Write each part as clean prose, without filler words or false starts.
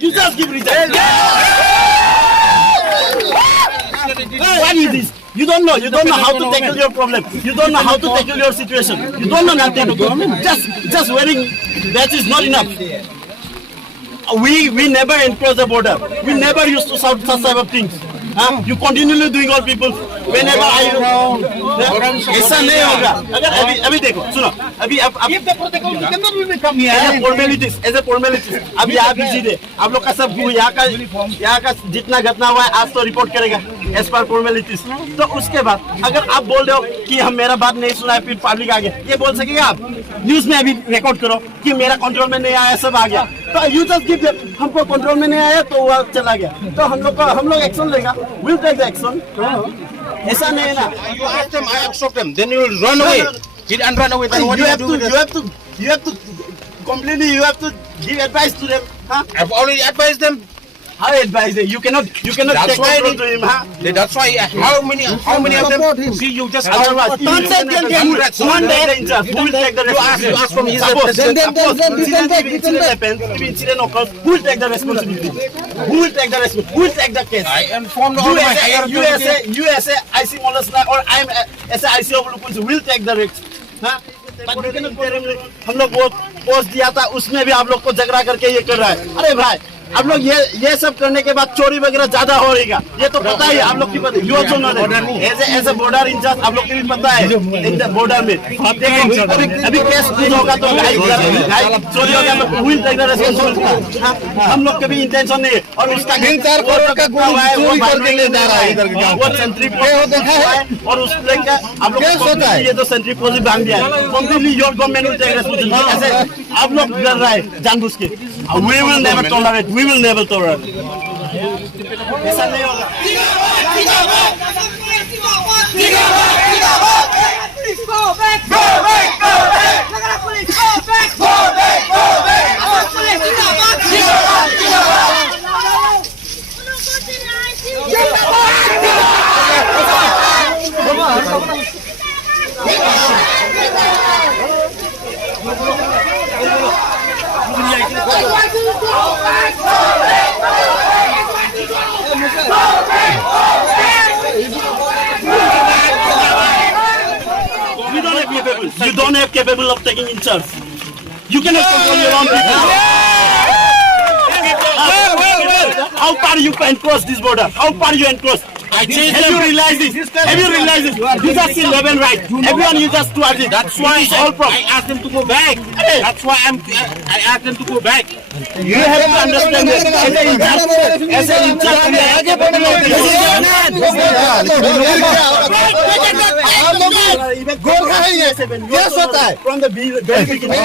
You just give return. What is this? You don't know how to tackle your problem. You don't know how to tackle your situation. You don't know nothing. Just wearing that is not enough. We never encroach the border. We never used to shout such type of things. You continually doing all people. Whenever ऐसा नहीं होगा. अभी देखो सुनो अभी अब formalities अभी आप इसी दे आप लोग का सब यहाँ का जितना घटना हुआ है आज तो रिपोर्ट करेगा as per formalities. तो उसके बाद अगर आप बोल रहे हो कि हम मेरा बात नहीं सुना है फिर पब्लिक आ गया ये बोल सकेगा आप न्यूज में अभी रिकॉर्ड करो कि मेरा कंट्रोल में नहीं आया सब आ गया तो यू जस्ट गिव हमको कंट्रोल में नहीं आया तो वो चला गया तो हम लोग एक्शन लेगा विल टेक द एक्शन ऐसा नहीं है ना You ask them, I absorb them, then you will run away. Hit and run away. Then what do you do with it? You have to completely. You have to give advice to them. Huh? I've already advised them. How advise them? You cannot take control to him. Huh? That's why. How many of them? See, you just. Don't say them. One day, who will take the responsibility? You ask from his If incident occurs, who will take the responsibility? Who will take the responsibility? Who will take the case? I informed all my higher authorities. You as a IC Molosna or I am as a IC of Lukuns will take the risk. हाँ? हम लोग वो post दिया था उसमें भी आप लोग को झगड़ा करके ये कर रहा है अरे भाई आप लोग ये सब करने के बाद चोरी वगैरह ज्यादा हो रहेगा ये तो पता ही आप लोग की पता you also know as a border incharge आप लोग की भी पता है इन द बॉर्डर में अभी केस होगा तो चोरी होगा तो विल टेक द रिस्पांसिबिलिटी हम लोग का भी इंटेंशन नहीं है और उसका 3-4 करोड़ का चोरी करके ले जा रहा है इधर का वो सेंट्री और उस लेकर आप लोग ये तो सेंट्री पोज भांग दिया है completely your government will take responsibility ऐसे आप लोग कर रहा है जानबूझ के we will never tolerate. We will never tolerate. ऐसा नहीं होगा. Go back! Go back! Go back! Police, go back! Go back! Go back! You don't have capable of taking in charge. You cannot control your own people. How far you can cross this border? How far you can cross? Have you realized this? Have you realized this? These are still level right. Everyone you just towards it. That's why I asked them to go back. That's why I asked them to go back. You have to understand that as an in-charge, from the very beginning.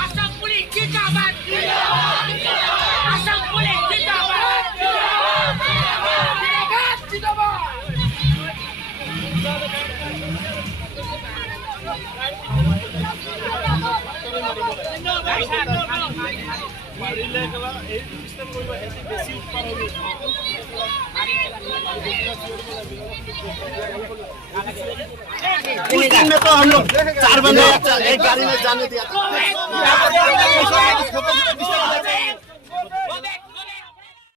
Asam Police Jidabat! Asam Police Jidabat! Jidabat! उस दिन में तो हम लोग 4 बंदे एक गाड़ी में जाने दिया था